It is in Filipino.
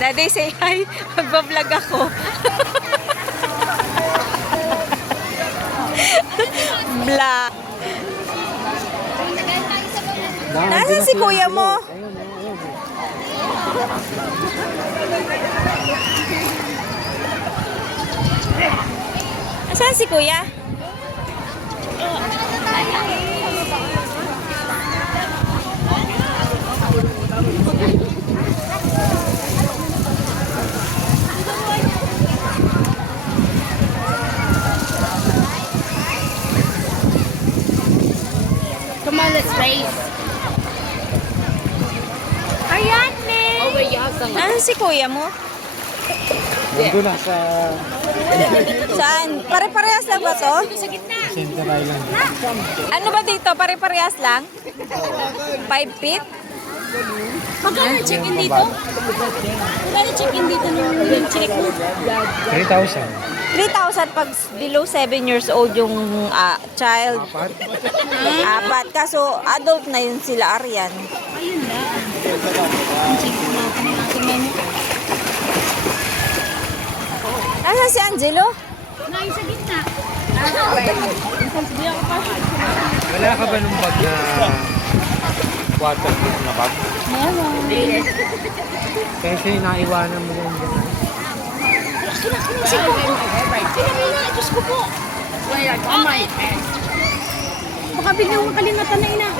Daddy, say hi. Magbablog ako. Vlog. Nasaan si kuya mo? Nasaan si kuya? Come on, let's race. Ariadne! Over Yazang. Nasaan si kuya mo? Nandun na sa Saan? Pare-parehas lang ba to? Center Island. Ano ba dito? Pare-parehas lang? 5 feet? Magkano check-in dito? Magkano check-in dito nung check mo? 3,000. 3,000 pag below 7 years old yung child. Apat. Apat. Kaso adult na yun sila, Arian. Ayun na. Check mo natin yung ating menu. Nasaan si Angelo? Nais sa gitna. Wala ka ba nung bag na waterproof na bag? Meron. Kasi naiwanan mo yung doon. Sino na? Diyos ko po. Baka biglang makalingatan na ina.